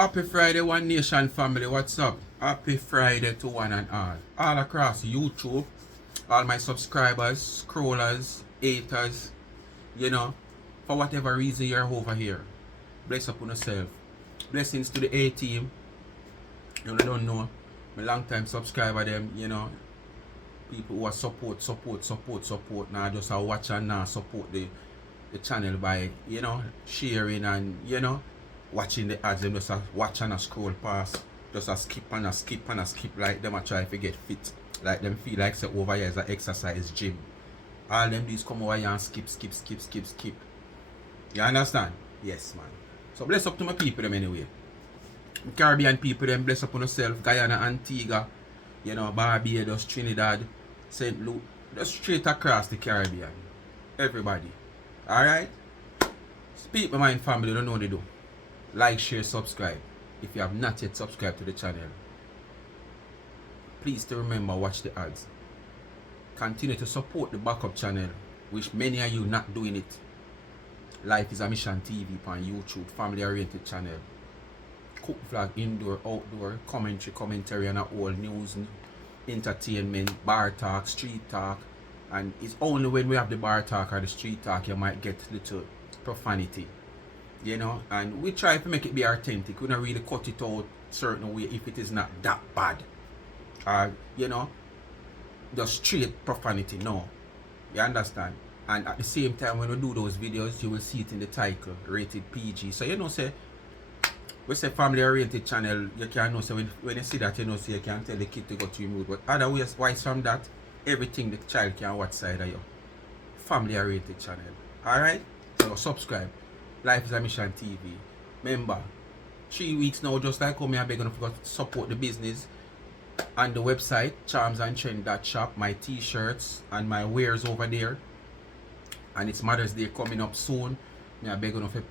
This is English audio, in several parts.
Happy Friday, One Nation family. What's up? Happy Friday to one and all. All across YouTube, all my subscribers, scrollers, haters, for whatever reason you're over here. Bless upon yourself. Blessings to the A team. You don't know. My long time subscriber them, people who are support. Now just a watch and now support the channel by, sharing and, watching the ads, them just a watch and a scroll past, just a skip and a skip and a skip, like them a try to get fit, like them feel like say over here is a exercise gym. All them these come over here and skip. You understand? Yes, man. So bless up to my people them anyway. Caribbean people them, bless up on yourself. Guyana, Antigua, Barbados, Trinidad, St. Luke, just straight across the Caribbean. Everybody. Alright? Speak my mind family, don't know what they do. Like, share, subscribe. If you have not yet subscribed to the channel, please to remember, watch the ads. Continue to support the backup channel, which many of you not doing it. Life is a Mission TV on YouTube, family oriented channel. Cook vlog, indoor, outdoor, commentary and all news, entertainment, bar talk, street talk. And it's only when we have the bar talk or the street talk you might get little profanity. And we try to make it be authentic. We don't really cut it out certain way if it is not that bad. The straight profanity, no. You understand? And at the same time, when we do those videos, you will see it in the title, rated PG. So say, we say family oriented channel, you can know, so when you see that, so you can tell the kid to go to remote. But otherwise from that, everything the child can watch side of you. Family oriented channel. Alright? So subscribe. Life is a Mission TV. Remember, 3 weeks now, just like how me, I beg you to support the business and the website, charmsandtrend.shop, my t-shirts and my wares over there. And it's Mother's Day coming up soon. Me, I beg you to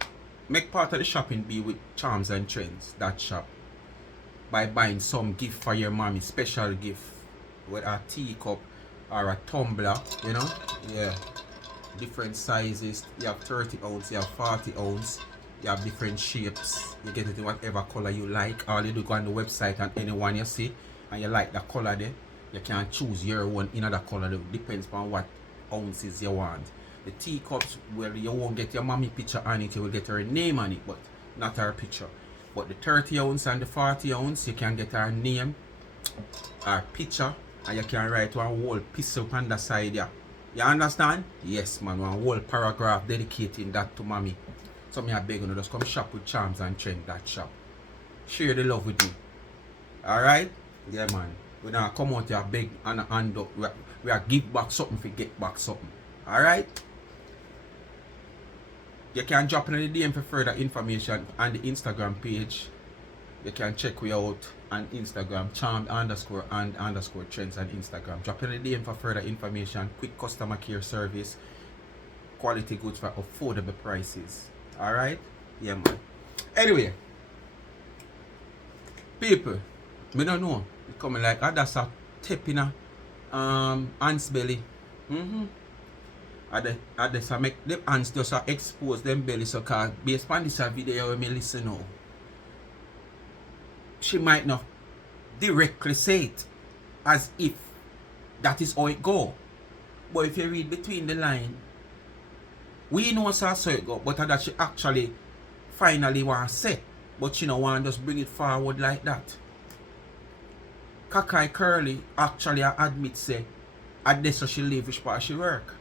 make part of the shopping be with Charms and Trends, that shop. By buying some gift for your mommy, special gift. With a teacup or a tumbler, Yeah. Different sizes. You have 30 ounce, you have 40 ounce, you have different shapes. You get it in whatever color you like. All you do, go on the website and anyone you see and you like the color there, you can choose your one in other color. It depends on what ounces you want. The teacups, well, you won't get your mommy picture on it, you will get her name on it, but not her picture. But the 30 ounce and the 40 ounce, you can get her name, her picture, and you can write one whole piece up on the side there. You understand? Yes, man. One whole paragraph dedicating that to mommy. So me I beg you, just come shop with Charms and Trend, that shop. Share the love with me. Alright? Yeah, man. We now come out here beg and hand up. We are give back something for get back something. Alright? You can drop in the DM for further information on the Instagram page. You can check we out on Instagram, charmed_and_trends on Instagram. Drop in the DM for further information, quick customer care service, quality goods for affordable prices. Alright? Yeah, man. Anyway, people, me don't know. It coming like Adasa tapping ants belly. Adasa make them ants just expose them belly, so cause based on this video when me listen now, she might not directly say it as if that is how it go. But if you read between the line, we know so it go, but that she actually finally want to say, but she don't want to just bring it forward like that. Kakai Curly actually admit say Adasa she live which part she work.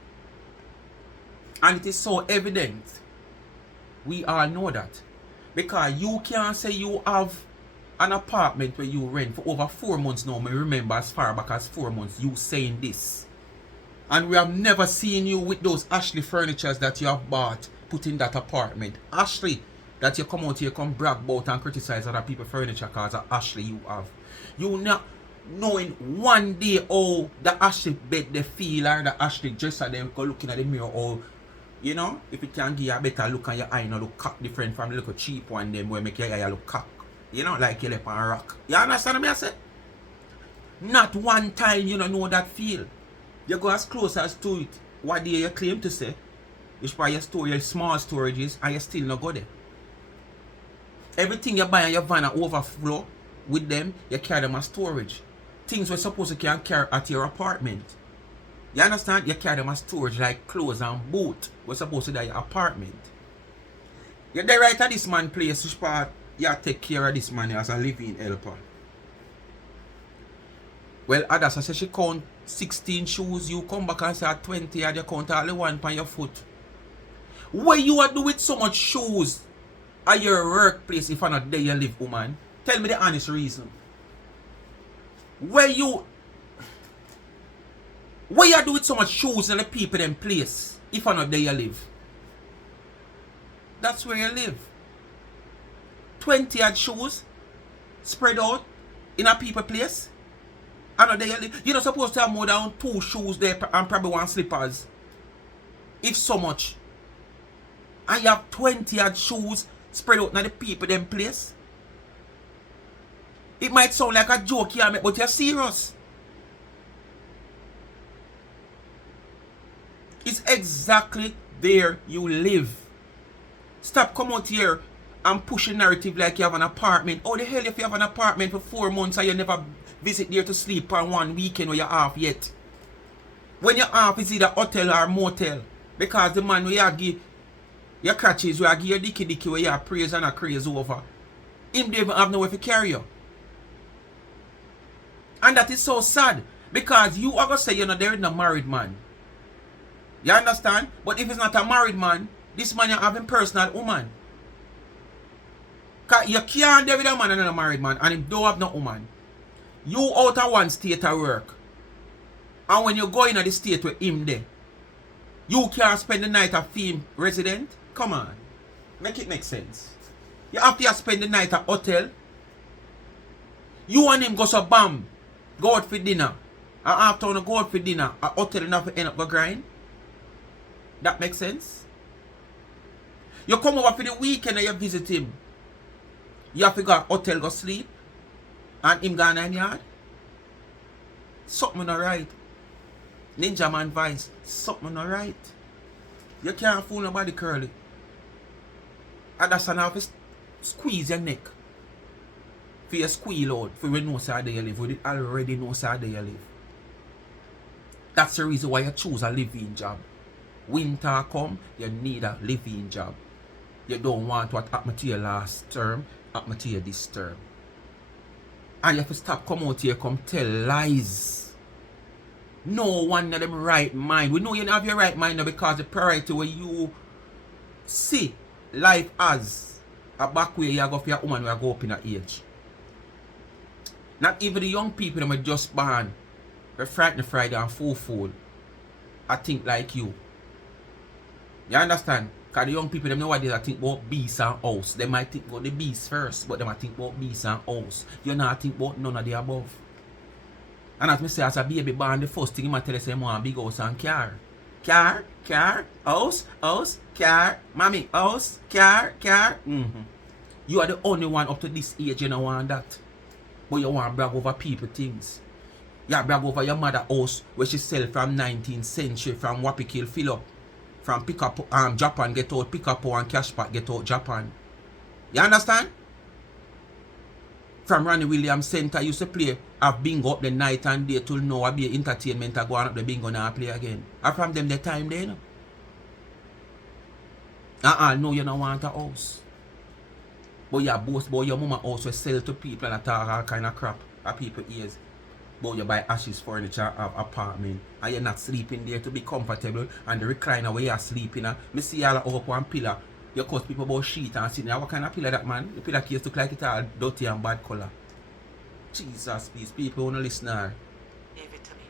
And it is so evident. We all know that. Because you can't say you have an apartment where you rent for over 4 months now. I remember as far back as 4 months you saying this. And we have never seen you with those Ashley furnitures that you have bought, put in that apartment. Ashley, that you come out here, come brag about and criticize other people's furniture because of Ashley you have. You not knowing one day how the Ashley bed they feel or the Ashley dresser they go looking at the mirror or if it can give you a better look and your eye no look cock different from the little cheap one them where make your eye look cock. Like you left on a rock. You understand me I say? Not one time you don't know that feel. You go as close as to it. What do you claim to say? It's why you store your small storages and you still not go there. Everything you buy in your van and overflow with them, you carry them as storage. Things we're supposed to can carry at your apartment. You understand? You carry them as storage like clothes and boot. We're supposed to do at your apartment. You're there right at this man place, which part you take care of this man as a living helper. Well, Adasa says she count 16 shoes, you come back and say 20 and you count all the one on your foot. What you are doing with so much shoes at your workplace if not there you live, woman? Tell me the honest reason. What you do with so much shoes in the people in place if not there you live? That's where you live. 20 odd shoes spread out in a people place. And there you live. You're not supposed to have more than 2 shoes there and probably 1 slippers. If so much. And you have 20 odd shoes spread out in the people in place. It might sound like a joke here, but you're serious. It's exactly there you live. Stop come out here and push a narrative like you have an apartment. How the hell if you have an apartment for 4 months and you never visit there to sleep on one weekend where you're off yet? When you're off, it's either hotel or motel. Because the man where you give your catches, where you give your dicky where you praise and a craze over, him don't even have nowhere to carry you. And that is so sad. Because you are going to say you're not there in a married man. You understand? But if it's not a married man, this man you're having personal woman. Because you can't there with a man and a married man and him don't have no woman. You out of one state of work. And when you go in the state with him there, you can't spend the night at film resident? Come on. Make it make sense. You have to spend the night at hotel. You and him go so bam. Go out for dinner. And after you go out for dinner, a hotel enough to end up the grind. That makes sense? You come over for the weekend and you visit him. You have to go to hotel, go sleep. And him gone in yard. Something not right. Ninja man Vice. Something not right. You can't fool nobody, Curly. Adasa now have to squeeze your neck. For you squeal out. For you know how you live. We already know how you live. That's the reason why you choose a living job. Winter come, you need a living job. You don't want what happened to you last term, happen to you this term. And you have to stop come out here, come tell lies. No one of them right mind. We know you don't have your right mind now because the priority where you see life as a back way you go for your woman who go up in her age. Not even the young people that are just born, they're frightened Friday and fool. I think like you. You understand? Because the young people, them nowadays I think about beast and house. They might think about the beast first, but they might think about beast and house. You not think about none of the above. And as I say, as a baby born, the first thing you might tell you, say, you want a big house and car. Car, house, car, mommy, house, car. You are the only one up to this age you don't want that. But you want to brag over people things. You brag over your mother house where she sell from 19th century from Wapikil fill up. From pick up Japan get out, pick up and cash pack get out Japan. You understand? From Ronnie Williams Center used to play have bingo up the night and day till now I be entertainment and go on up the bingo now play again. And from them the time then. No, you don't want a house. But you boast about your mama house will sell to people and talk all kind of crap at people ears. But you buy ashes furniture of apartment and you're not sleeping there to be comfortable and the recliner where you're sleeping. Me see y'all up one pillar. You cause people about sheet and sitting there. What kind of pillar that man? The pillar case look like it all dirty and bad color. Jesus, please, people wanna listen now. Give it to me.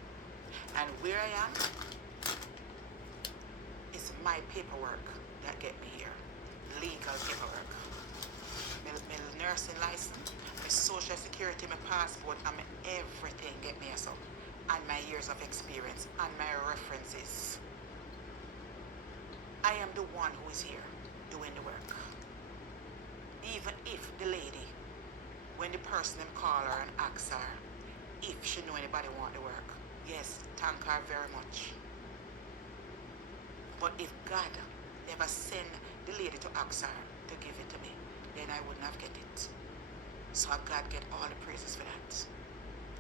And where I am, it's my paperwork that get me here. Legal paperwork. My nursing license, my social security, my passport, and my everything get me so. And my years of experience, and my references. I am the one who is here doing the work. Even if the lady, when the person them call her and ask her if she know anybody want the work, yes, thank her very much. But if God never send the lady to ask her to give it to me, then I wouldn't have get it. So God get all the praises for that.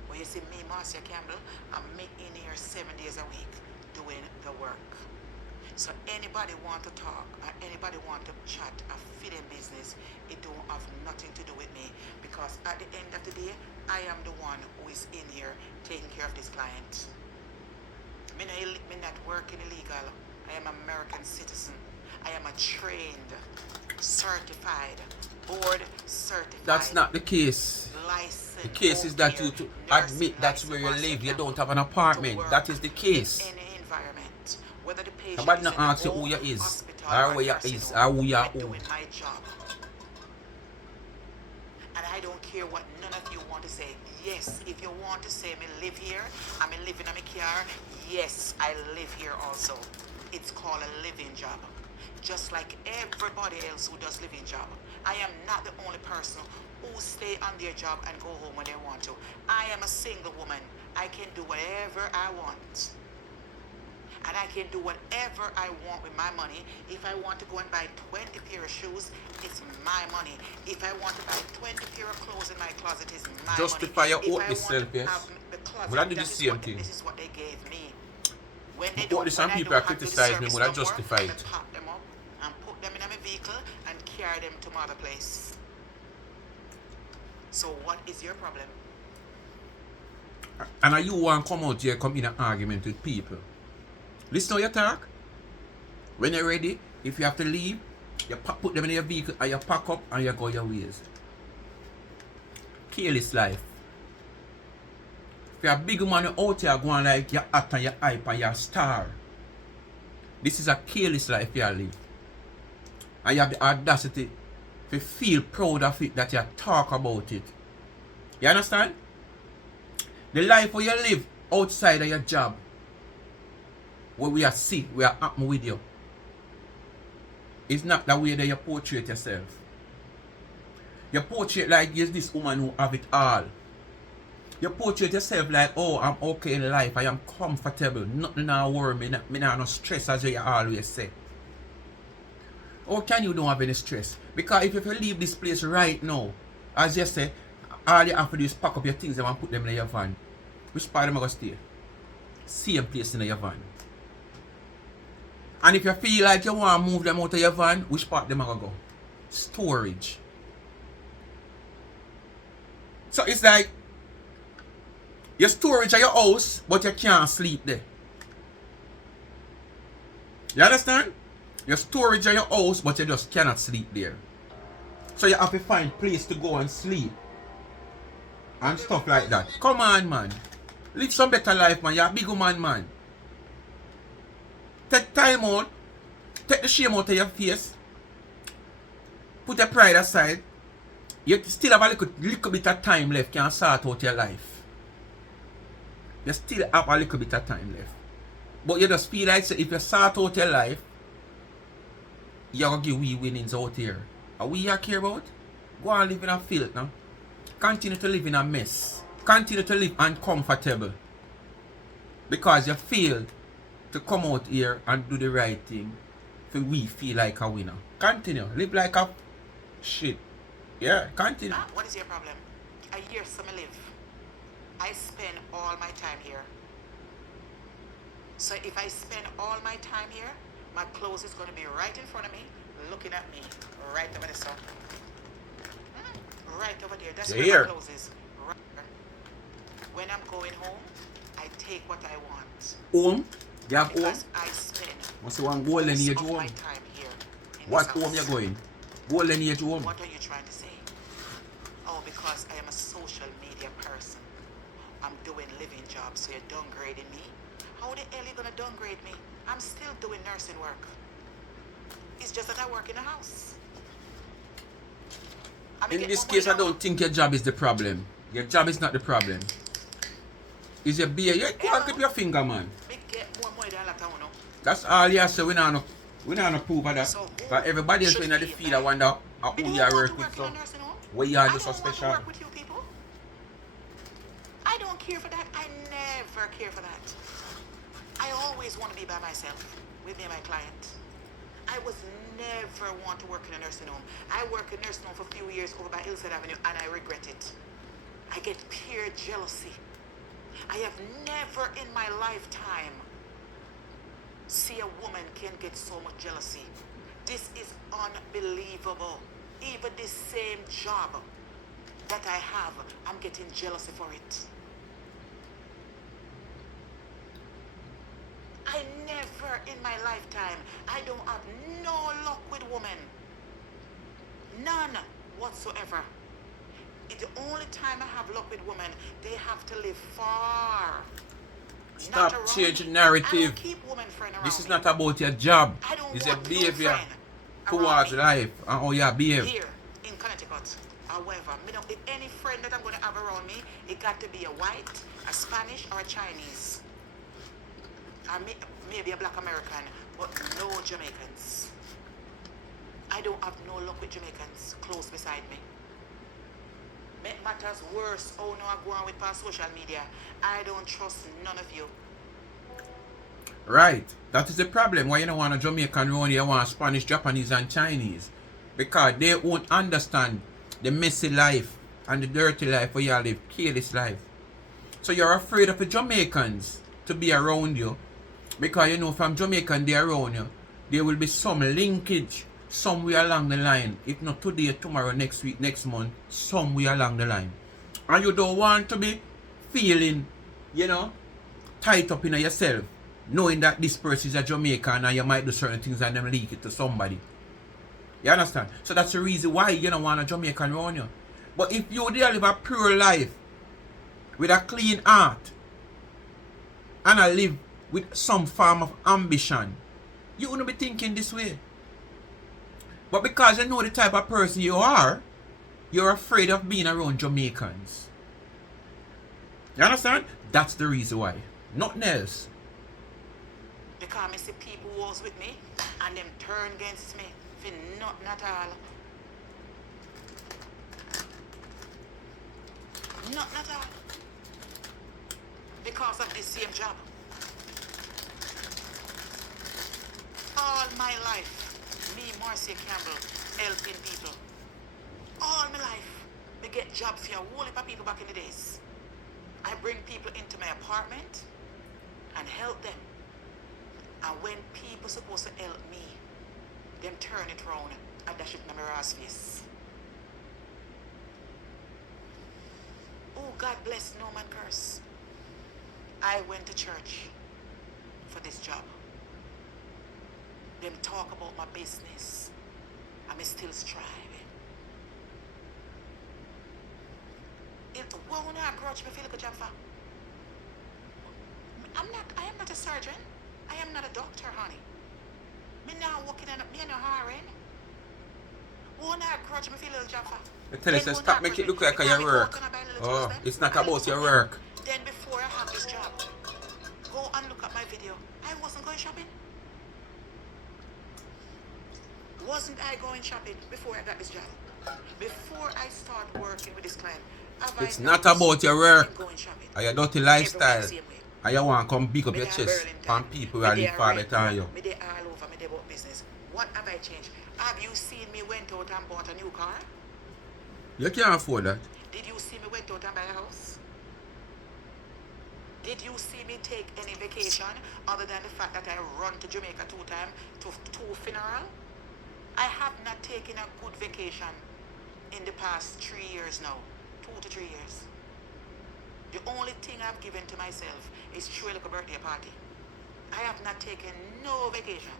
When you see me, Marcia Campbell, I'm in here 7 days a week doing the work. So anybody want to talk or anybody want to chat a feeding business, it don't have nothing to do with me, because at the end of the day, I am the one who is in here taking care of this client. Me not working illegal. I am American citizen. I am a trained, certified, board certified. That's not the case. Licensed. The case is that you to admit that's where you live. You don't have an apartment. That is the case. In any environment, whether the patient Nobody is not in the ask you home, who you is, hospital, or where you nursing is, home, or who you are. I'm doing my job. And I don't care what none of you want to say. Yes, if you want to say me live here, I'm living in my car, yes, I live here also. It's called a living job. Just like everybody else who does living job. I am not the only person who stay on their job and go home when they want to. I am a single woman. I can do whatever I want. And I can do whatever I want with my money. If I want to go and buy 20 pair of shoes, it's my money. If I want to buy 20 pair of clothes in my closet, it's my Justify money. your oath yourself, yes. Well, I do the same thing. This is what they gave me. When they What some people are criticizing me, well, I justify it. I pop them up and put them in my vehicle and carry them to my other place. So what is your problem? And are you want to come out here, come in an argument with people? Listen how you talk. When you're ready, if you have to leave, you put them in your vehicle and you pack up and you go your ways. Careless life. If you're a big man out here going like you're hot and you're hype and you're a star, this is a careless life you live. And you have the audacity to feel proud of it, that you talk about it. You understand? The life where you live outside of your job, where we are sick, we are happy with you, it's not the way that you portray yourself. You portray like you're this woman who have it all. You portray yourself like, oh, I'm okay in life, I am comfortable, nothing now worry me, me not no stress, as you always say. How can you don't have any stress? Because if you leave this place right now, as you say, all you have to do is pack up your things and put them in your van. Which part of them are going to stay? Same place in your van. And if you feel like you want to move them out of your van, which part of them are going to go? Storage. So it's like, your storage at your house, but you can't sleep there. You understand? Your storage at your house, but you just cannot sleep there. So you have to find place to go and sleep. And stuff like that. Come on, man. Live some better life, man. You're a big woman, man. Take time out. Take the shame out of your face. Put your pride aside. You still have a little bit of time left. You can sort out your life. You still have a little bit of time left. But you just feel like, so if you sort out your life, you're going to give we winnings out here. Are we here care about? Go and live in a filth now. Continue to live in a mess. Continue to live uncomfortable. Because you failed to come out here and do the right thing. For we feel like a winner. Continue. Live like a shit. Yeah, continue. What is your problem? A year some live. I spend all my time here. So if I spend all my time here, my clothes is going to be right in front of me, looking at me, right over there, so. Right over there. That's where my clothes is. Right there. When I'm going home, I take what I want. Home? You have home? Because I spend What's the one golden age home? my time here. What home you going? Golden age home? What are you trying to say? Oh, because I am a social media person. I'm doing living jobs, so you're downgrading me? How the hell are you going to downgrade me? I'm still doing nursing work. It's just that I work in a house. In this case, I don't think your job is the problem. Your job is not the problem. Is your beer? You go and keep your finger, man. That's all you say. We not prove of that. So but everybody else in the field, I wonder who you are working with. So why you are so special? Work with you people. I don't care for that. I never care for that. I always want to be by myself with me and my client. I was never want to work in a nursing home. I worked in a nursing home for a few years over by Hillside Avenue and I regret it. I get pure jealousy. I have never in my lifetime see a woman can get so much jealousy. This is unbelievable. Even this same job that I have, I'm getting jealousy for it. I never in my lifetime, I don't have no luck with women. None whatsoever. The only time I have luck with women, they have to live far. Stop Not around changing me. I narrative. don't keep women friend around This is me. not about your job. I don't It's your want no behavior friend towards around me. life and how you behave. Here in Connecticut, however, if any friend that I'm going to have around me, it got to be a white, a Spanish, or a Chinese. Or maybe a black American, but no Jamaicans. I don't have no luck with Jamaicans close beside me. Make matters worse, oh no, I go on with past social media. I don't trust none of you. Right. That is the problem. Why you don't want a Jamaican around you, you want Spanish, Japanese, and Chinese. Because they won't understand the messy life and the dirty life where you live, careless life. So you're afraid of the Jamaicans to be around you. Because you know from Jamaican they around you, there will be some linkage somewhere along the line. If not today, tomorrow, next week, next month, somewhere along the line. And you don't want to be feeling, tight up in yourself, knowing that this person is a Jamaican and you might do certain things and them leak it to somebody. You understand? So that's the reason why you don't want a Jamaican around you. But if you there live a pure life with a clean heart and I live with some form of ambition, you wouldn't be thinking this way. But because you know the type of person you are, you're afraid of being around Jamaicans. You understand? That's the reason why. Nothing else. Because I see people who was with me and them turn against me for nothing at all. Nothing at all. Because of this same job. All my life, me, Marcia Campbell, helping people. All my life, I get jobs for a whole heap of people back in the days. I bring people into my apartment and help them. And when people supposed to help me, them turn it around and dash it in my ass face. Oh, God bless, no man curse. I went to church for this job. Them talk about my business. I'm still striving. What would I approach me for a job for? I am not a surgeon. I am not a doctor, honey. Me now working in me no hiring. What would I approach me for a little job for? I tell you, stop making it look like your work. Oh, it's not about your work. Then before I have this job, go and look at my video. I wasn't going shopping. Wasn't I going shopping before I got this job? Before I start working with this client, it's not about your work. Going shopping. Or your dirty lifestyle. And you want to come big up your chest from people who live far better than you. Me they all over, me they about business. What have I changed? Have you seen me went out and bought a new car? You can't afford that. Did you see me went out and buy a house? Did you see me take any vacation other than the fact that I run to Jamaica 2 times to 2 funeral? I have not taken a good vacation in the past 3 years now. 2 to 3 years. The only thing I've given to myself is throw like a birthday party. I have not taken no vacation.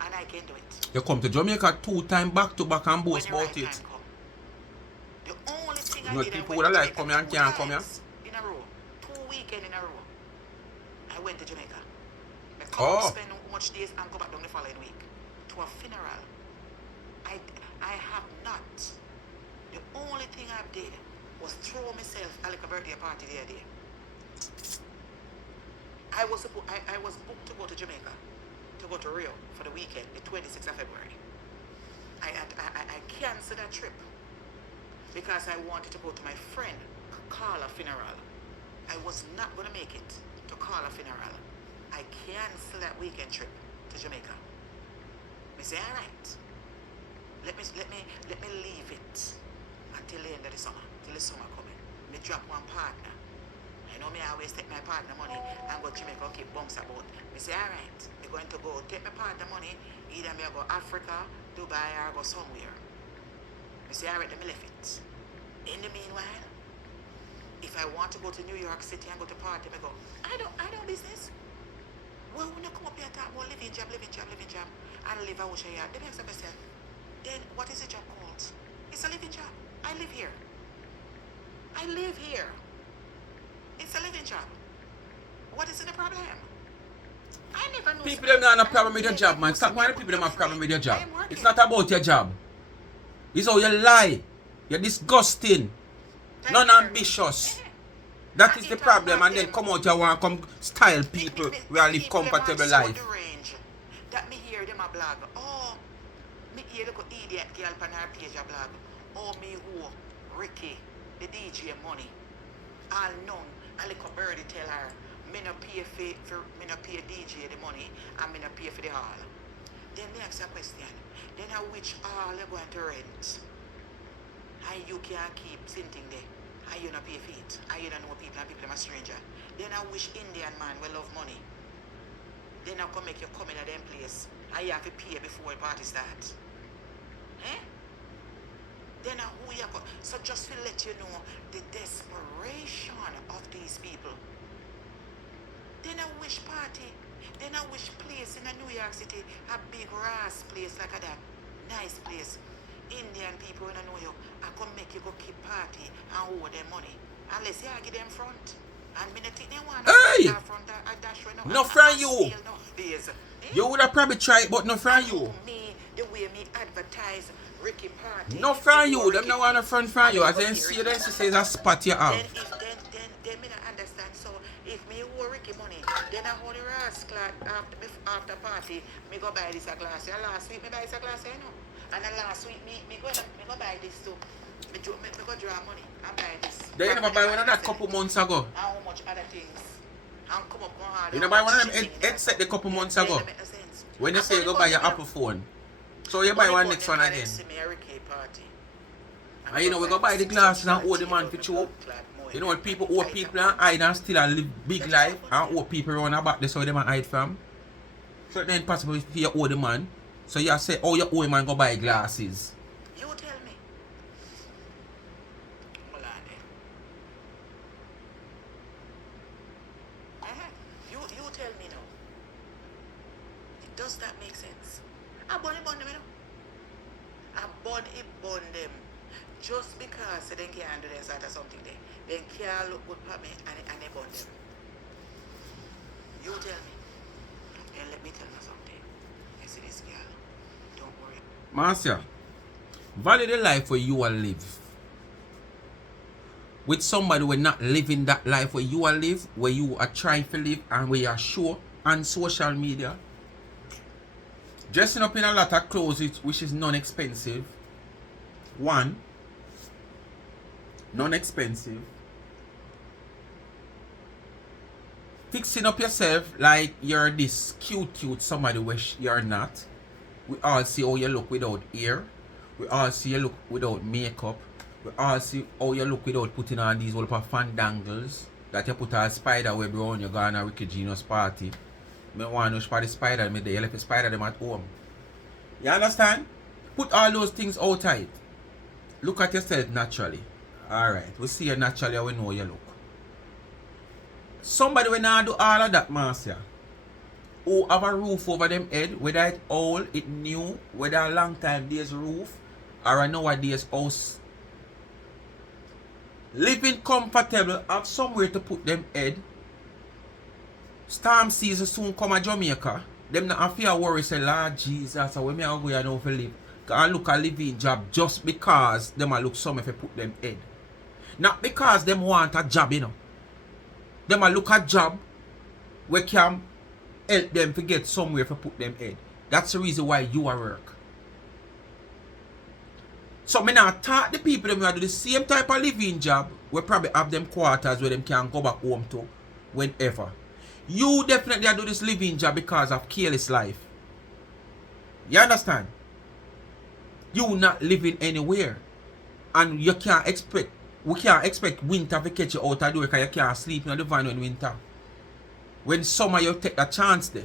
And I can do it. You come to Jamaica 2 times back to back and boast about it. Come. The only thing You I know did, people I would went have to like come Jamaica here and 2 can't come here. times in a row. 2 weekends in a row. I went to Jamaica. I spend much days and go back down the following week to a funeral. I have not. The only thing I did was throw myself a like a birthday party the other day. I was booked to go to Jamaica, to go to Rio for the weekend, the 26th of February. I canceled that trip because I wanted to go to my friend Carla's funeral. I was not going to make it to Carla's funeral. I canceled that weekend trip to Jamaica. Me say, alright. Let me leave it until the end of the summer, till the summer coming. Me drop one partner. I know me always take my partner money and go Jamaica keep bumps about. Me say, alright, me going to go take my partner money, either me go Africa, Dubai, or go somewhere. Me say, alright, let me left it. In the meanwhile, if I want to go to New York City and go to party, me go, I don't business. Well, when you come up here and talk about living job, and live out here, then I ask myself, then what is the job called? It's a living job. I live here. It's a living job. What is the problem? I never know. People them not have a problem with your job, man. Stop why people them have a problem with your job. It's not about your job. It's how you lie. You're disgusting. Non-ambitious. That is the problem, and then come out here and come style people where I live comfortable life. That me hear them a blog. Oh, me hear the idiot girl on her page a blog. Oh, me who Ricky, the DJ money. All known, a little birdie tell her, me no pay for me no pay DJ the money, and me no pay for the hall. Then me ask a question. Then which hall you going to rent? And you can't keep sitting there. And you not pay for it. And you don't know people and people are a stranger. Then I wish Indian man will love money. Then I come make you come in a them place. And you have to pay before the party starts. Eh? Then who you go? So just to let you know the desperation of these people. Then I wish party. Then I wish place in a New York City, a big Ras place like that. Nice place. Indian people when I know you, I come make you go keep party and hold them money. Unless you give them front. And me not think they want hey! front a dash right now. No from you. You would have probably tried, but no from you. Me, the way me advertise Ricky party. No from you. Them no want a front from you. As then see you then she says a spot you have. Then me not understand. So if me owe Ricky money, then I hold the rascal after party, me go buy this a glass. Yeah, last week me buy this a glass, you know. And then last week, me go buy this too. Me go draw money and buy this. They never buy one of that couple months ago. And how much other things. And come up more hard. You never buy one of them headset the couple months ago. When you say you go buy your Apple phone. So you buy one next one again. And you know we go buy the glasses and hold the man for you. You know what people old people and hide and still live big life and old people run about this so they man hide from. So then possible if you owe the man. So you say, oh, your old man go buy glasses. You tell me. Hold on there. You tell me now. Does that make sense? I bun them, you know. I bun them. Just because they can't do this or something there. They can't look good for me and they bun them. You tell me. And let me tell you something. You see this girl. Marcia, value the life where you will live. With somebody who not living that life where you will live, where you are trying to live, and where you are sure on social media. Dressing up in a lot of clothes which is non-expensive. One, non-expensive. Fixing up yourself like you're this cute somebody which you're not. We all see how you look without hair. We all see you look without makeup. We all see how you look without putting on these whole fandangles that you put a spider web around you go on a Ricky Genius party. Me want to know for the spider me there. You left the spider them at home. You understand? Put all those things outside. Look at yourself naturally. Alright. We see you naturally we know you look. Somebody will not do all of that, Marcia. Who have a roof over them head, whether it's old, it new, whether a long time there's roof, or a nowadays house. Living comfortable, have somewhere to put them head. Storm season soon come to Jamaica. Them not have to worry, say, Lord Jesus, when me go here now for live. I look a living job just because them a look somewhere to put them head. Not because them want a job, you know. Them a look a job where can help them to get somewhere to put them head. That's the reason why you are work. So me now talk the people them who do the same type of living job, we probably have them quarters where them can go back home to whenever. You definitely do this living job because of careless life. You understand? You not living anywhere. And you can't expect, we can't expect winter to catch you out of the door because you can't sleep in the van in winter. When summer you take a chance there.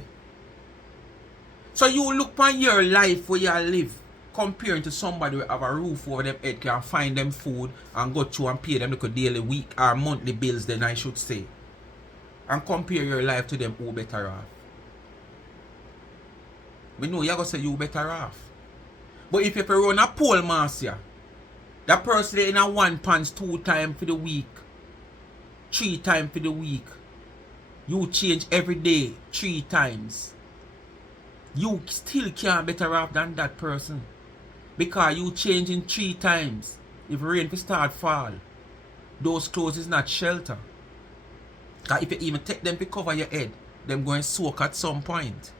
So you look on your life where you live comparing to somebody who have a roof over them head, can find them food and go through and pay them like a daily, week or monthly bills, then I should say. And compare your life to them who better off. We know you're going to say you better off. But if you run a pole master, that person in a 1 pants 2 times for the week, 3 times for the week, you change every day 3 times. You still can't better off than that person. Because you changing 3 times. If rain will start fall, those clothes is not shelter. Because if you even take them to cover your head, them going to soak at some point.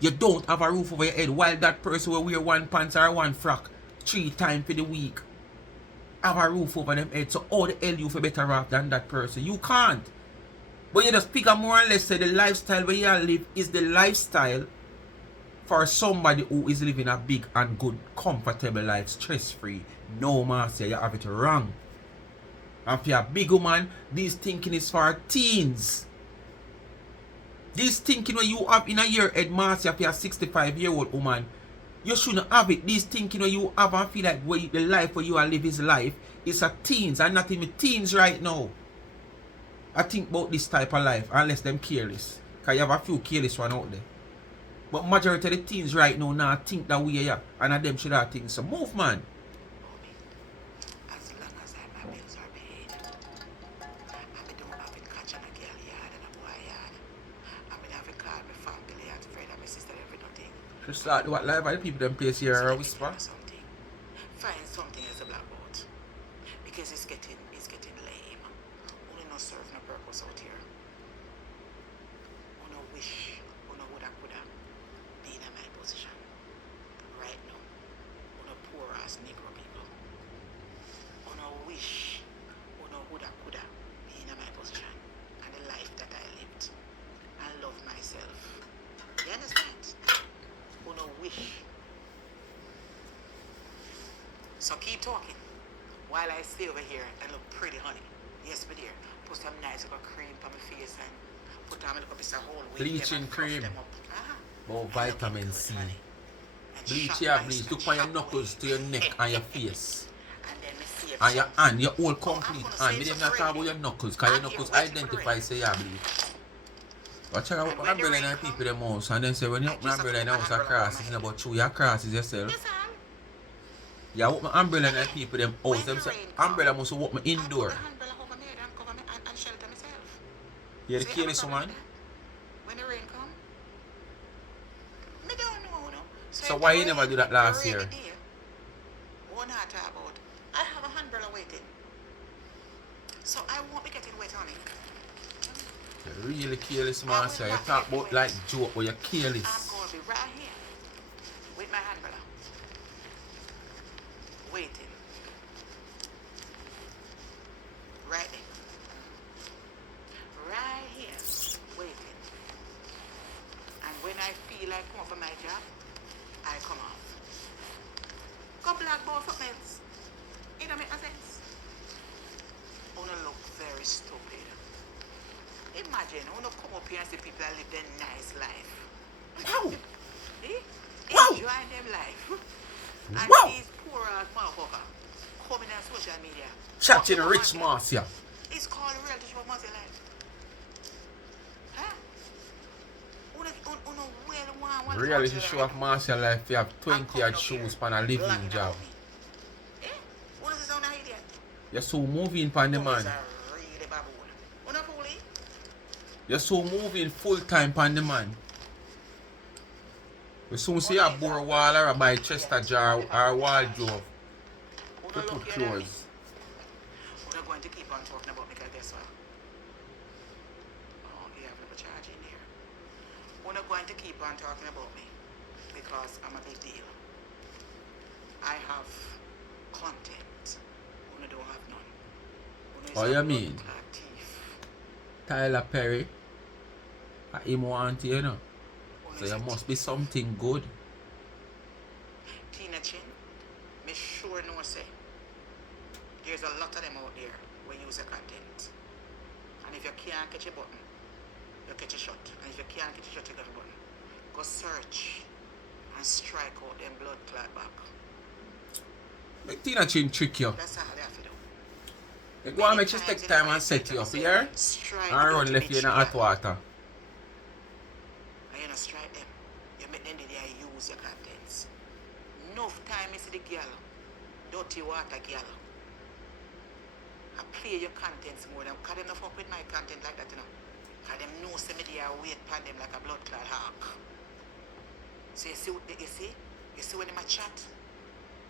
You don't have a roof over your head while that person will wear 1 pants or 1 frock 3 times for the week have a roof over them head. So how the hell you feel better off than that person? You can't. But you just figure more or less say the lifestyle where you live is the lifestyle for somebody who is living a big and good comfortable life, stress free. No, master, you have it wrong. And for a big woman, this thinking is for teens. This thinking when you have in a year head, master, for a 65-year-old woman, you shouldn't have it. This thinking when you have and feel like the life where you are live is life is a teens and not even teens right now. I think about this type of life unless them careless. Because you have a few careless one out there. But majority of the teens right now now think that way, yeah. And of them should have think so. Move, man. As long as my bills are paid, I don't have it catch on a girl yard and a boy yard. I mean, have to call my family and friend and my sister every nothing. Just start what life are the people them place here or whisper. Find something else to black out. Because it's getting lame. We no serve no purpose out here. We no wish, we no woulda coulda be in my position. Right now. We no poor ass Negro people. We no wish, we no woulda coulda be in my position. And the life that I lived. I love myself. You understand? We no wish. So keep talking while I stay over here and look pretty, honey. Yes, my dear. Put some nice little cream on my face and put on a little bit of whole weight. Bleaching cream. More vitamin C. Bleach, yeah, bleach. Look on your knuckles to your neck and your face. And then me see if And your some- hand, your whole complete gonna hand. say Me it's them a not talk friend. about your knuckles, because your I'm here knuckles waiting for the identify rain. say you bleach. But check out And what when the umbrella rain in come, people them house and then say when you I open just umbrella in the have to house put a my umbrella cross, over it's my not about you crosses yourself. Yes, Al. Yeah, open umbrella in people them house, When them the say rain come, umbrella must open I put indoor. the umbrella over my head and cover me and shelter myself. You're the So you have a careless problem woman. with that? When the rain come, me don't know, no. So if why the you never rain- do that the last rainy year? day, what not talk about? I have a umbrella waiting. So I won't be getting wet on it. You're really careless, I will master. You not talk get about wet. like joke, but you're I'm careless. going to be right here with my umbrella. Waiting. Right there. Right here. Waiting. And when I feel like going for my job, I come off. Go blackboard for else. It don't make no sense. Wanna look very stupid. Imagine, wanna come up here and see people that live their nice life. Wow! Eh? Wow. Enjoying them life. And Wow. these poor ass motherfuckers coming on social media. Chatting Talking rich, about master. It's called real to show about your life. Huh? Uno well one Reality show of master life, you have 20 odd shows for a living job. Eh? What is this on idea? You're so moving pan the man. Really baboon. Uno foolie? You're so moving full time pan the man. We soon see a bore wall or a buy Chester jar or a wardrobe to put clothes. We're not going to keep on talking about me because guess what? Oh, you have never charge in here. We're not going to keep on talking about me because I'm a big deal. I have content. Una don't have none. Una is What a you blood mean? clot thief. Tyler Perry, him want you know. Una So is there a must be thief. something good. There's a lot of them out there who use your content. And if you can't catch a button, you catch a shot. And if you can't catch a shot, you get a button. Go search and strike out them blood clot back. Make Tina Chin trick you. That's all they have to do. You go and make you take time and set you up, here. And run left you in the hot water. And you don't strike them. You make them there use your contents. Enough time is the girl. Dirty water girl. I play your contents more than because them not fuck with my content like that, you know. Because them know some of them wait upon them like a blood clot hawk. So you see when them a chat?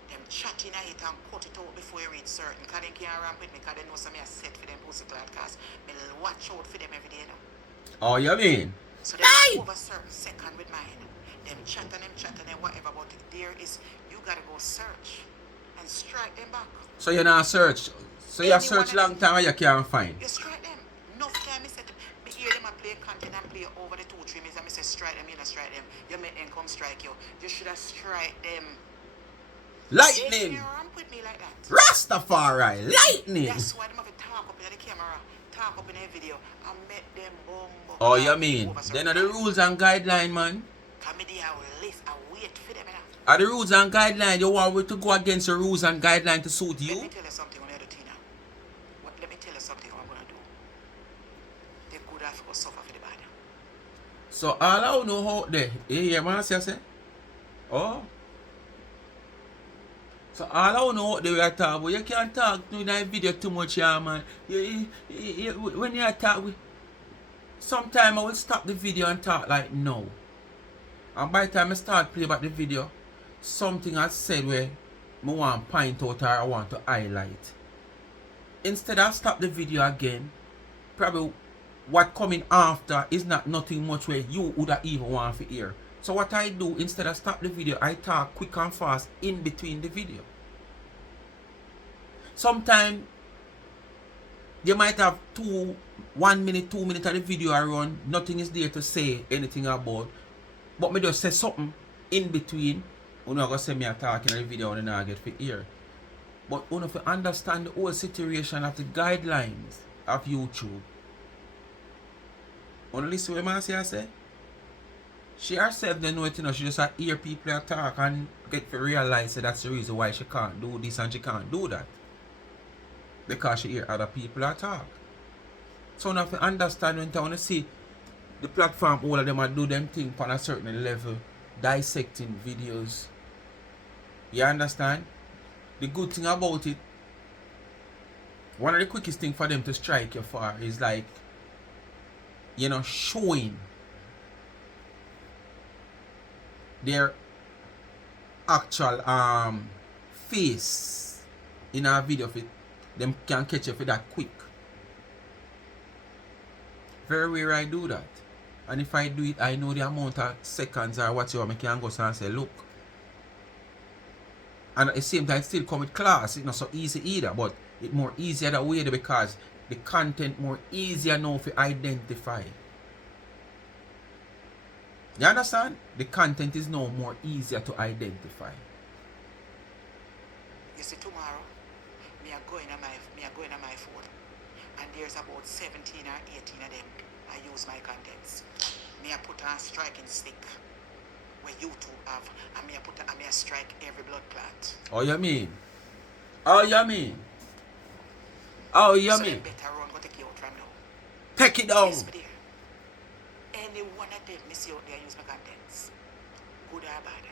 Them chatting at it and cut it out before you reach certain. Because they can't ramp with me because they know some are set for them pussy clot cause me watch out for them every day, you know. Oh, you mean? So they over certain second with mine. Them chat and whatever, but there is, you gotta go search and strike them back. So you not search. So you search long time and you can't find. You strike them. Enough time I said, me hear them and play content and play over the 2-3 minutes and I say strike them, you not strike them. You make them come strike you. You should have strike them. Lightning! They ramp with me like that. Rastafari! Lightning! That's why them have to talk up in the camera, talk up in the video, and make them bumbo. Oh, you mean? Then are the rules and guidelines, man. Come in there, list and wait for them. Are the rules and guidelines? You want me to go against the rules and guidelines to suit you? Let me tell you something on the Tina. Let me tell you something I'm going to do. They could have to suffer for the bad. So all I know out there, you hear man say? Oh. So all I know out there we are talking about, you can't talk to that video too much, yeah, man. When you talk, sometimes I will stop the video and talk like no. And by the time I start playing back the video, something I said where I want to point out or I want to highlight. Instead I stop the video again, probably what coming after is not nothing much where you would have even want to hear. So what I do, instead of stop the video, I talk quick and fast in between the video. Sometimes you might have 1 minute, 2 minutes of the video I run, nothing is there to say anything about. But me just say something in between. You know, I'm going to say me a talk in the video and I get for ear. But you know, to understand the whole situation of the guidelines of YouTube. You know, listen to what I say? She herself don't know it, you know, she just hear people talk and get to realize that that's the reason why she can't do this and she can't do that. Because she hear other people talk. So now to understand when I want to see the platform, all of them do them thing on a certain level, dissecting videos. You understand? The good thing about it, one of the quickest things for them to strike you for is like, you know, showing their actual face in a video. For them can catch you for that quick. Very rare I do that. And if I do it, I know the amount of seconds or whatever I can go and say, look. And at the same time, it still come with class. It's not so easy either, but it's more easier that way because the content more easier now to identify. You understand? The content is now more easier to identify. You see, tomorrow, me are going on my phone, and there's about 17 or 18 of them. I use my contents. Me I put on striking stick where YouTube have, and me I strike every blood clot. Oh, you mean? Oh, you mean? Oh, you So mean? them better run go take you out from now. Take it down. Yes, me dear. Any one of them, me see out there use my contents. Good or bad,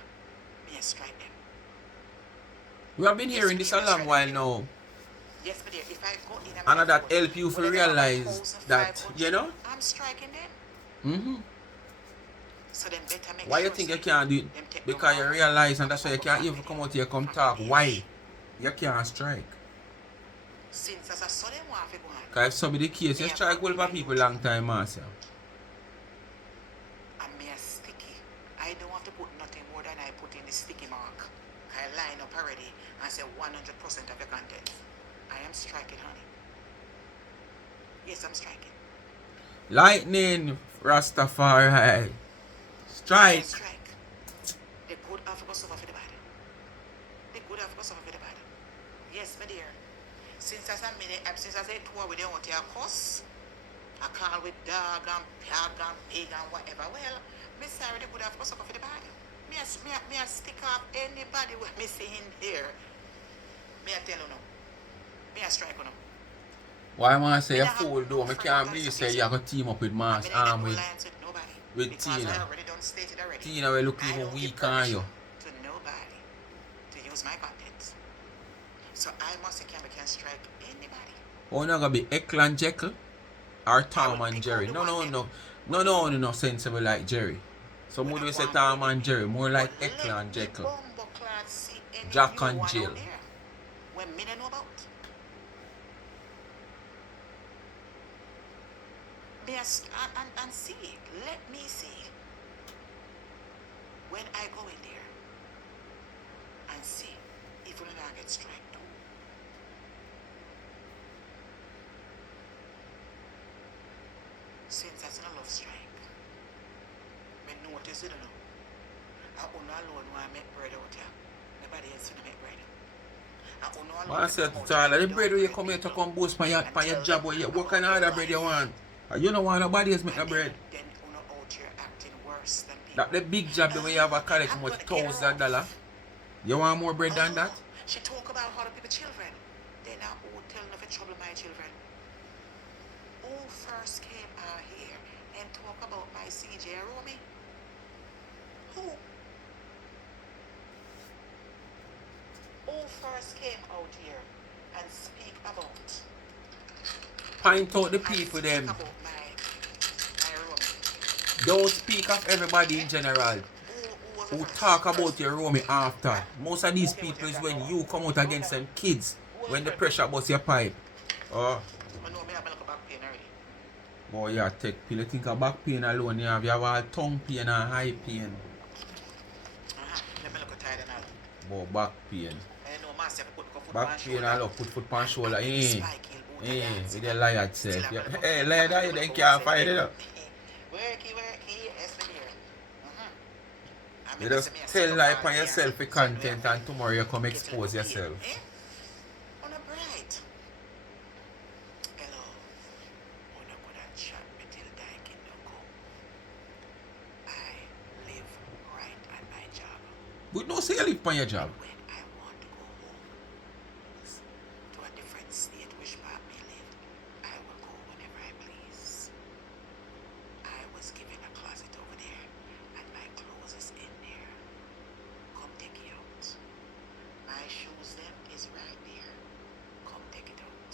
me I strike them. We have been hearing this a long while now. Yes, but if I go in And that help you to realize that, you know? I'm striking them. Mm-hmm. So then better make Why you sure think you say can't do it? them take Because no you more realize, and that's why you from can't family, even come out here come from talk. page. Why? You can't strike. Since as I saw them want to go on, Because if somebody case, you strike well for people long time, master. and me a sticky. I don't have to put nothing more than I put in the sticky mark. I line up already and say 100% of your content. I am striking, honey. Yes, I'm striking. Lightning, Rastafari. I Strike. strike. The good have to go suffer for the bad. The good have to go suffer for the bad. Yes, my dear. Since I say tour with them what you cuss, I call with dog and pig and pig and whatever. Well, me sorry they could have cuss up for the bag. Me a stick off anybody with me see in here. Me a tell you no. Me a strike on them. Why man say Me you not have fool no though? I friend can't that believe is say you a have to team up with Mass I mean, I Arm no with alliance with nobody. Because Tina. I already done stated already. Tina will look I even don't give weak on you. permission to nobody to use my content. So I must say can strike anybody. Oh, not gonna be Eckle and Jekyll or I Tom will and pick Jerry. out the No, one no, them no. No sensible like Jerry. Some when would I say want Tom with and me. Jerry, more But like Eckle let and the Jekyll. bumbo clad see any Jack new and one Jill. out there when me don't know about. Yes, and see, let me see. When I go in there and see if we don't get strike too. Since that's not a love strike, me notice it, you know. I own alone when I make bread out here. Nobody else when I make bread. I own alone. Man said to Tyler, the bread where you come here to come boost by your job where you what kind of other bread you want? You don't want nobody else make no bread. Then uno out here acting worse than people. That the big job the way you have a college I'm much gonna get her $1,000. You want more bread than that? She talk about how to people children. Then I who tell enough of trouble my children. Who first came out here and talk about my CJ Romy? Who? Who first came out here and speak about? Point out the people and them. speak about my Romy. Don't speak of everybody in general. Who talk about your Romy after. Most of these people is when you come out against them kids. When the pressure bust your pipe. Oh. I know me have a back pain already. Boy, you take pill. You think of back pain alone. You have all tongue pain and high pain. Let me look at tired now. Boy, back pain. I know myself put foot Back on pain shoulder. and look, put foot on shoulder. With the Still liar self. have a look Hey, at liar, tired. you then can't find it up. Worky, yes, me here. You just tell lie on yourself for content and tomorrow you come expose yourself. On a bright. Hello. On a good and chat me till die can no go. I live right at my job. But no say you live on your job. When I want to go home to a different state which part me live, I will go whenever I please. I was given a closet over there and my clothes is in there. Come take it out. My shoes them is right there. Come take it out.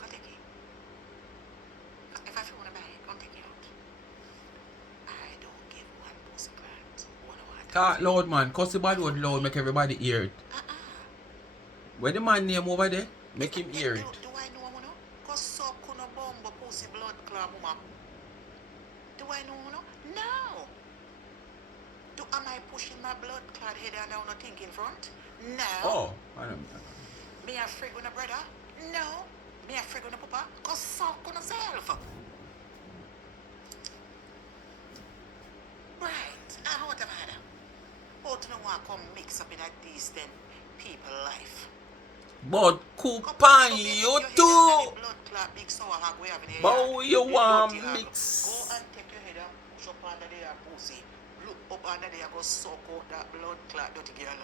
Come take it. If I want to buy it, come take it out. I don't give one pussy clat. Talk loud, man. Cause the bad word loud make everybody hear it. Where the man name over there? Make him hear it. Do I know one? Cause so kuna bomba pussy blood clot mama. Do I know one? No. Am I pushing my blood clot head and I'm not thinking front? No. Oh, I don't know. Me a frig on a brother? No. Me a frig on a papa? Cause so kuna self. Right. I know what I've had. But no one come mix up in a decent people life. But coupon you too. But you want mix. Go and take your head and push up under there pussy. Look up under there, go suck out that blood clot dirty girl.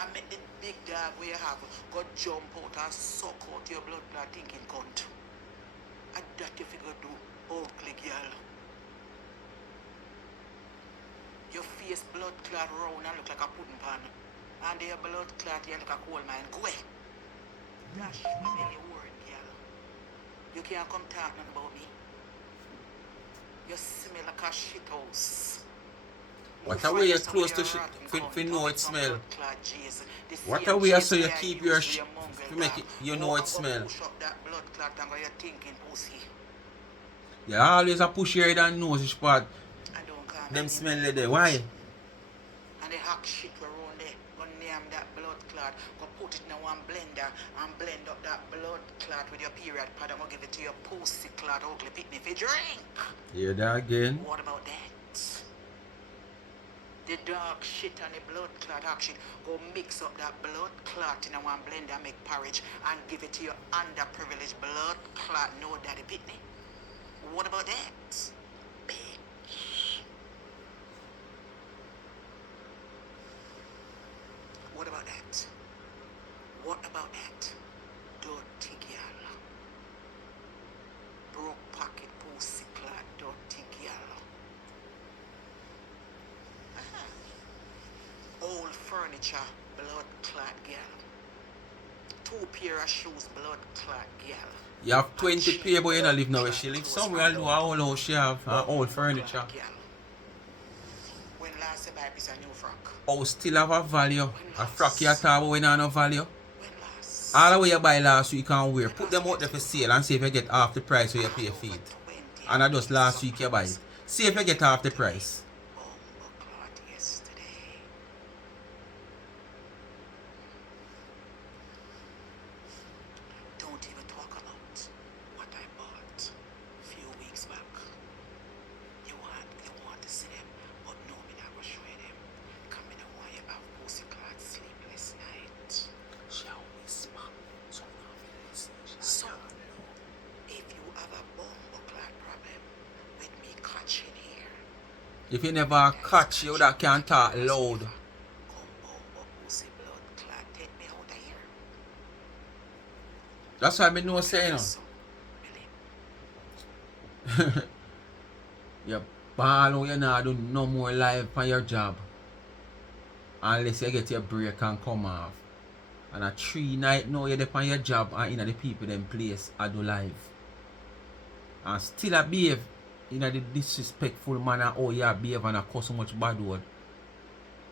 And make the big dog where you have go jump out and suck out your blood clot thinking cunt. And that you figure do, ugly girl. Your face blood clot round and look like a pudding pan. And your blood clot you like a coal mine. Go away. Dash me belly word, girl. You can't come talk nothing about me. You smell like a shit house. What a way you're close to shit if you know it smell. What a way so you keep your shit to make it you know it smell. You always a push your head and nose spot. Them smell there. Why? And they hack shit around there. Go name that blood clot. Go put it in one blender and blend up that blood clot with your period pad and go give it to your pussy clot ugly picnic for drink. Hear that again? What about that? The dark shit and the blood clot action. Go mix up that blood clot in a one blender, make porridge, and give it to your underprivileged blood clot no daddy pitney. What about that? Bitch. What about that? What about that? Dirty girl. Broke pocket pussy clot, dirty girl. Old furniture, blood clot girl. 2 pair of shoes, blood clot girl. You have 20 pair, but you don't live nowhere. She live somewhere and do a whole house. She have old furniture. When last you buy a piece of new frock? Oh, still have a value. A frock you talk about when no value. When last? All the way you buy last week and wear. Put them out there for sale and see if you get half the price where you pay for it. And I just last week you buy it. See if you get half the price. Don't even talk about what I bought a few weeks back. You want to see them, but no, me not gonna show you them. Come in and want you have pussy clot sleepless night. Shall whisper. So, if you have a bumbo clot problem with me catching here, If you never catch you that can't talk loud. come bumbo pussy blood clot, take me out of here. That's why I know saying. So, Billy, You ball you not do no more live on your job. Unless you get your break and come off. And a 3 night now you're there on your job and in the people them place I do live. And still a behave in the disrespectful manner how you behave and a cuss so much bad word.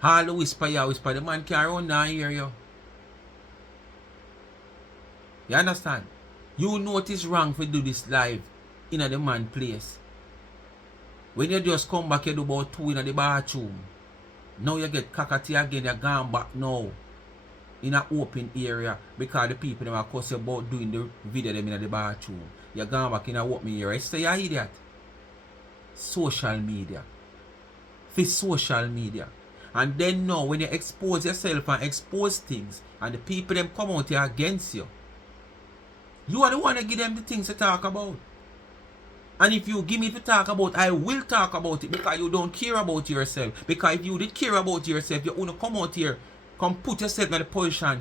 All the whisper you whisper, the man can't run down hear you. You understand? You know it is wrong for do this live in the man place. When you just come back, you do about 2 in the bathroom. Now you get cockatoo again, you're gone back now. In an open area because the people them are cuss you about doing the video them in the bathroom. You're gone back in a open area. So you're idiot. Social media. For social media. And then now when you expose yourself and expose things and the people them come out here against you, you are the one that give them the things to talk about. And if you give me to talk about, I will talk about it because you don't care about yourself. Because if you did care about yourself, you wouldn't come out here, come put yourself in the position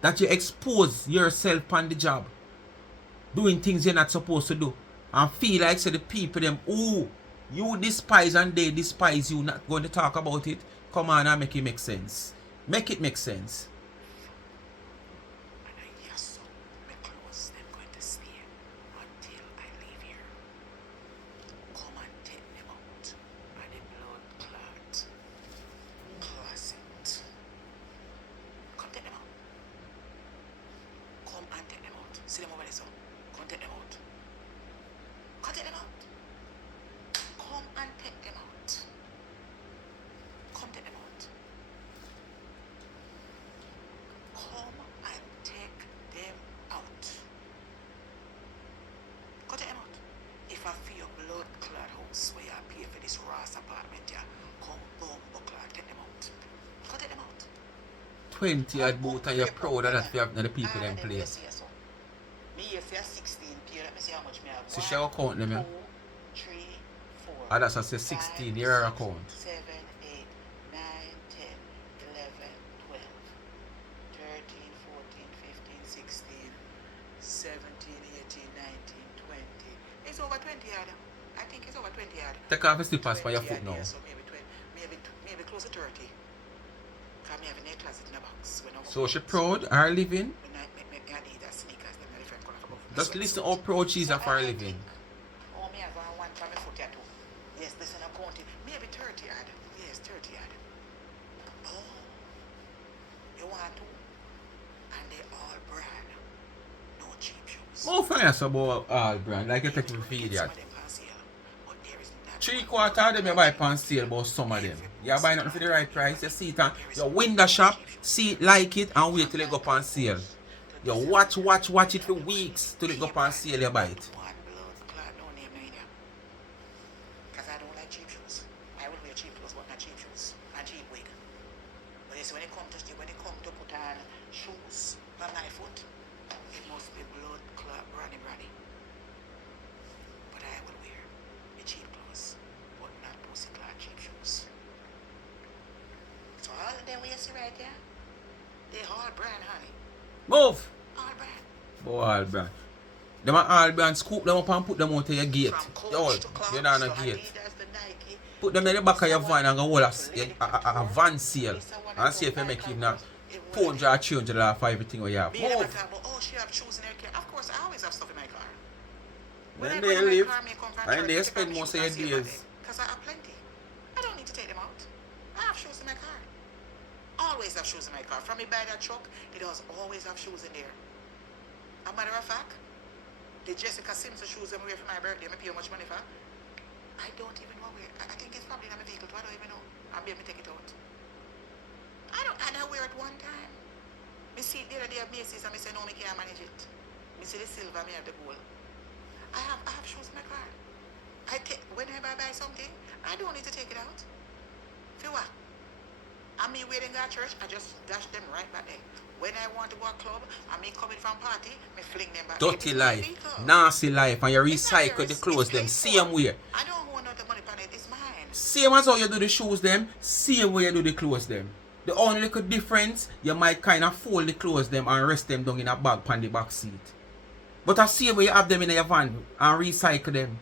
that you expose yourself on the job. Doing things you're not supposed to do. And feel like say the people them, oh, you despise and they despise you, not going to talk about it. Come on and make it make sense. Make it make sense. and I yes, so my clothes them going to stay until I leave here. Come and take them out by the blood clot closet. Come take them out. Come and take them out. See them over there, so. Come take them out. Come take them out. Come and take them out. Come take them out. Come and take them out. Come take them out. If I feel your blood clot house where you pay for this Ross apartment, yeah, come bumbo clot, take them out. Come take them out. 20 at both and you're proud of that for having the people them them place. yes, so. Me here for 16 pay. Let me see how much me have. So shall I count them, yeah? 2, 3, 4. Adasa say 16, your account. 7, 8, 9, 10, 11, 12, 13, 14, 15, 16, 17, 18, 19, 20. It's over 20 yard. I think it's over 20 yard. Take off the slippers for your 20 foot yard, now. yeah, so maybe close to 30. Because me have a closet in the box. When I go So she proud of her living. when I need that sneakers, them a different color for both. Just listen how proud she is of her living. Oh, me have one from my foot here too. Yes, this is a county. Maybe 30 yard. Yes, 30 yard. Oh, you want to? And they all brand. No cheap shoes. More finance about all brand, like you take me for Some idiot. of them on sale, but there is not 3/4 of them you buy pan sale, but some of them. You buy nothing for the right price, you see it and you window shop, see it, like it, and wait till it go up on sale. You watch it for weeks till it go up on sale, you buy it. one blood clot, no name no either. Because I don't like cheap shoes. I will wear cheap clothes, but not cheap shoes. And when it comes to put on shoes on my foot, it must be blood clot brandy. But I will wear the cheap clothes, but not pussy clot cheap shoes. So all of them we see right there, they all brand, honey. Move! All brand. Boy, all brand. Them are all brand. Scoop them up and put them out of your gate. From Coach Yo, to Clarks you're not on to a gate. Adidas to Nike. Put them in the back of your van and go hold a van sale. And see if you make even a $200 or $300 for everything we have. Me never Move! talk about, oh, she have shoes in her car. Of course, I always have stuff in my car. When I they go to my live, car, me come from and church, they take spend off my most shoes of and your see about days. it. Because I have plenty. I don't need to take them out. I have shoes in my car. Always have shoes in my car. From me buy that truck, it does always have shoes in there. A matter of fact, the Jessica Simpson shoes I'm wearing for my birthday, I pay how much money for? I don't even know where. I think it's probably in my vehicle too. I don't even know. I'll be able to take it out. And I wear it one time. Me see it the other day at Macy's and I say, no, me can't manage it. Me see the silver, me have the gold. I have shoes in my car. Whenever I buy something, I don't need to take it out. For what? And me waiting at church, I just dash them right back there. When I want to go to a club, and me coming from party, me fling them back. Dirty It's my life, vehicle. nasty life, and you It's not recycle the yours, clothes it's them paid same for. way. I don't want the money on it, it's mine. Same as how you do the shoes them, same way you do the clothes them. The only little difference, you might kind of fold the clothes them and rest them down in a bag on the back seat. But I see where you have them in your van and recycle them.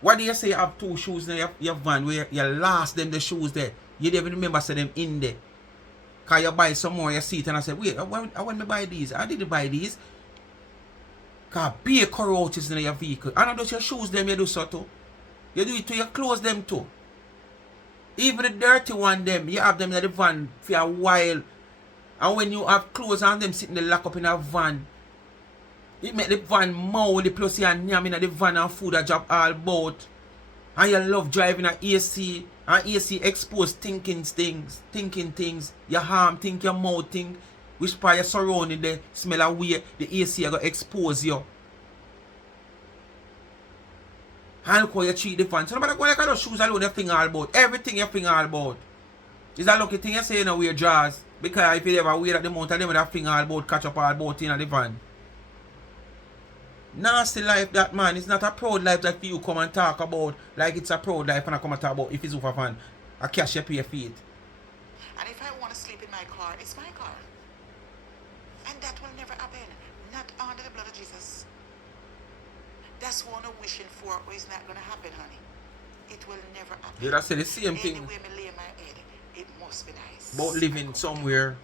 Why do you say you have two shoes in your van where you lost them the shoes there? You don't even remember say them in there. Cause you buy some more, you see it and I say, wait, I want me buy these. I didn't buy these. Cause be cockroaches in your vehicle. And not just your shoes them you do so too. You do it to your clothes them too. Even the dirty one them, you have them in the van for a while. And when you have clothes on them sitting there locked up in a van, it make the van mouldy, plus you yam in the van and food a drop all about. And you love driving an AC, and AC expose thinking things, your arm think, your mouth think, which part your surrounding the smell of weird, the AC are gonna expose you. And look how you treat the van. So no matter what kind of shoes alone you think all about. Everything you think all about. It's a lucky thing you say you know wear drawers. Because if you ever wear at the mount of them that thing all about, catch up all about in the van. Nasty life that man. It's not a proud life that you come and talk about. Like it's a proud life and I come and talk about if it's over fan. I cash you pay your feet. And if I want to sleep in my car, it's my car. And that will never happen. Not under the blood of Jesus. That's what I'm wishing for, but it's not going to happen, honey. It will never happen. You say the same thing Anywhere me lay my head, it must be nice. about living somewhere.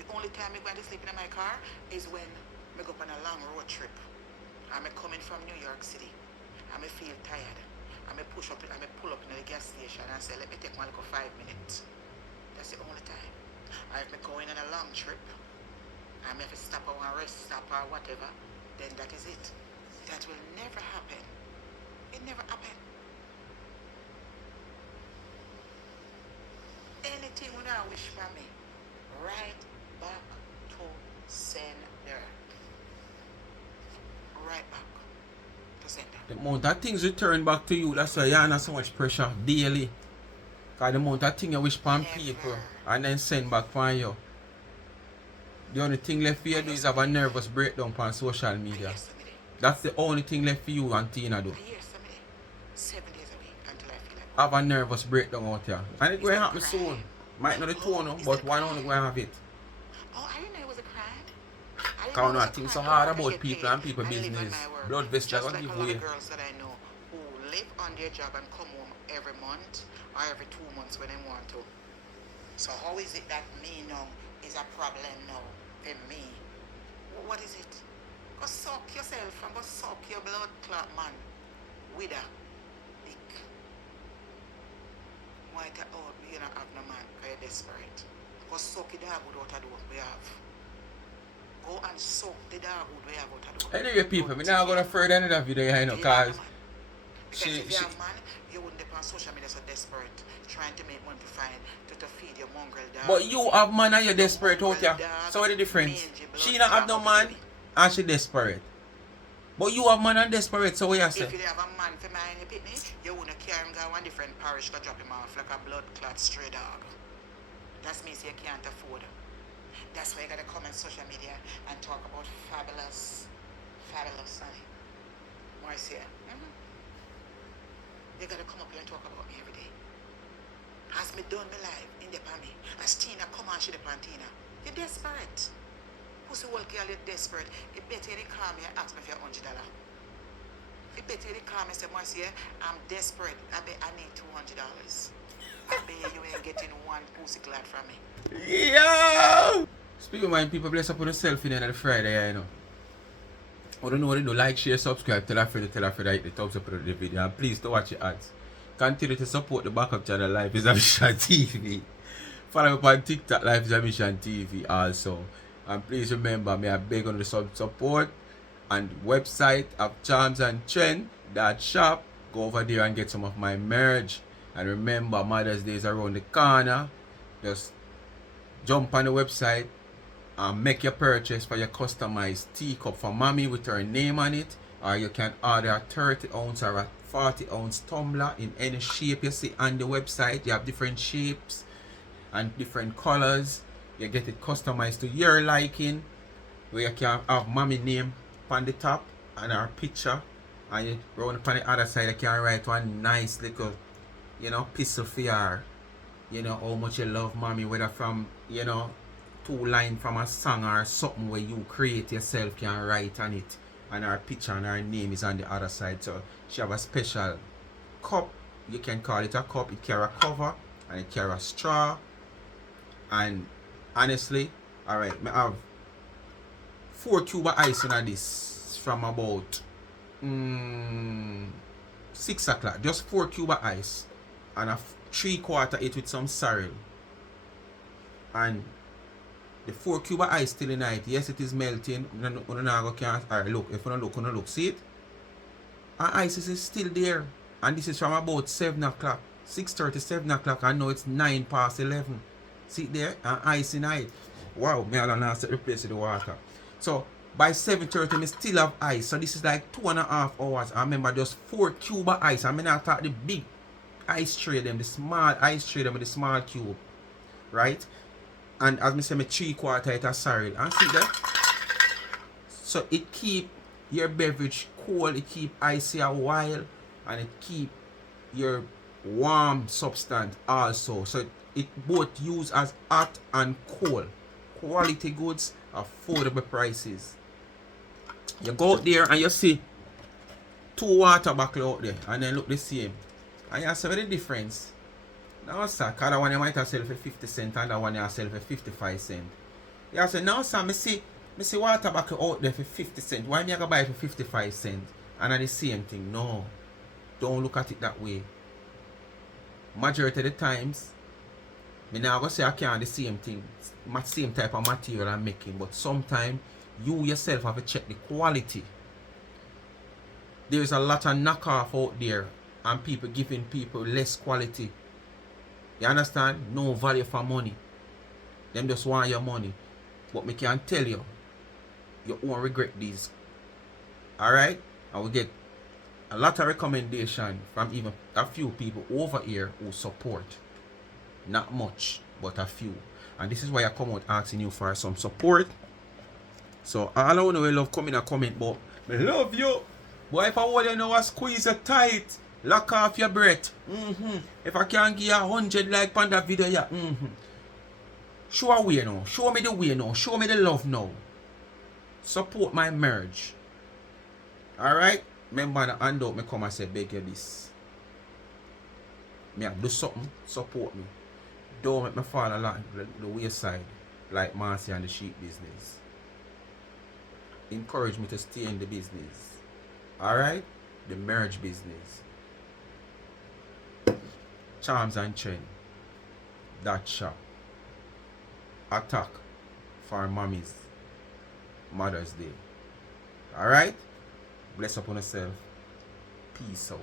The only time I'm going to sleep in my car is when I go on a long road trip. I'm coming from New York City. I feel tired. I pull up in the gas station and say, let me take one like 5 minutes. That's the only time. Or if I'm going on a long trip, I may have to stop or one rest stop or whatever, then that is it. That will never happen. It never happened. Anything you now wish for me, right back to sender. Right back to sender. The amount of things return back to you, that's why you're under so much pressure daily. Because the amount of things you wish upon people and then send back for you. The only thing left for you do is have a nervous breakdown on social media. That's the only thing left for you and Tina do. 7 days a week until I feel like Have a nervous breakdown out here. And it's going to happen soon. Might not the tone, but one only going to have it. oh, I didn't know it was a crime. Because I think so hard about people and people business. Blood vessels are going to give a lot way. of girls that I know who live on their job and come home every month or every 2 months when they want to. So how is it that me now is a problem now for me? What is it? Go suck yourself and go suck your blood clot man with a dick. Why that out you don't have no man because you're desperate? Go suck the dog without a dog we have. Go and suck the dog we have out a dog. Anyway people, we're not going to further another video here, because if you have man, you wouldn't be on social media so desperate, trying to make money to find to feed your mongrel dog. but you have man and you're desperate out here. So what's the difference? She not have no man and she desperate. But you have man and desperate, so what you say? If you have a man for my any pitney, you wouldn't carry him to one different parish to drop him off like a blood clot stray dog. That means you can't afford. That's why you gotta come on social media and talk about fabulous, honey. Marcia. You gotta come up here and talk about me every day. As me done me live in the me. As Tina come on, she the Tina. You're desperate. Pussy whole girl, you're desperate. You better you call me and ask me for $100. You better you call me and say, Marcia, I'm desperate. I need $200. I bet you ain't getting one pussy glad from me. Yeah! Speaking of mind, people bless up on yourself in the Friday, you know. I don't know what to do. Like, share, subscribe, tell a friend, hit the thumbs up on the video. And please don't watch your ads. Continue to support the backup channel Life is a Mission TV. Follow me on TikTok, Life is a Mission TV also. And please remember, me I beg on the support and website of Charms and Trend, that shop. Go over there and get some of my merch. And remember, Mother's Day is around the corner. Just jump on the website and make your purchase for your customized teacup for mommy with her name on it. Or you can order a 30 ounce or a 40 ounce tumbler in any shape you see on the website. You have different shapes and different colors. You get it customized to your liking, where you can have mommy name on the top and her picture, and you round upon the other side you can write one nice little, you know, pistol for her, you know, how much you love mommy, whether from, you know, 2 lines from a song or something where you create yourself, can write on it, and her picture and her name is on the other side. So she have a special cup. You can call it a cup. It carry a cover and it carry a straw. And honestly, alright, I have 4 cubes of ice in this from about 6 o'clock. Just 4 cubes of ice and a 3/4 it with some sorrel. And the 4 cubes of ice still in it. Yes, it is melting. Look, if you don't look, see it? And ice is still there. And this is from about 7 o'clock. 6:30, 7 o'clock. I know it's 9 past 11. See it there? And ice in it. Wow, me alone have to replace the water. So by 7:30, I still have ice. So this is like 2.5 hours. I remember just 4 cubes of ice. I mean, I thought the big ice tray them, the small ice tray them with the small cube. Right? And as I say, my 3/4 it a sorrel. And see that? So it keep your beverage cold, it keep icy a while, and it keep your warm substance also. So it both used as hot and cold. Quality goods, affordable prices. You go out there and you see 2 water bottles out there and they look the same. And you see the difference. Now sir, because that one you might have sell for 50 cents and that one you sell for 55 cents. You say, now sir, I see water bottle out there for 50 cents. Why me I go buy it for 55 cents? And it's the same thing. No. Don't look at it that way. Majority of the times, me now go say I can't the same thing, same type of material I'm making, but sometimes you yourself have to check the quality. There's a lot of knockoff out there and people giving people less quality. You understand? No value for money. Them just want your money. But me can tell you, you won't regret these. Alright? I will get a lot of recommendation from even a few people over here who support. Not much, but a few. And this is why I come out asking you for some support. So all I want to love come in a comment, but I love you. But if I want you know I squeeze it tight, lock off your breath. If I can give you 100 like on that video, yeah. Show a way now. Show me the way now. Show me the love now. Support my merge. Alright? Remember the handout me come and say beg you this. Me have do something, support me. Don't make me fall along the wayside like Marcy and the sheep business. Encourage me to stay in the business. Alright? The merge business. Charms and Trend. That shop. Attack for mommy's Mother's Day. Alright? Bless upon yourself. Peace out.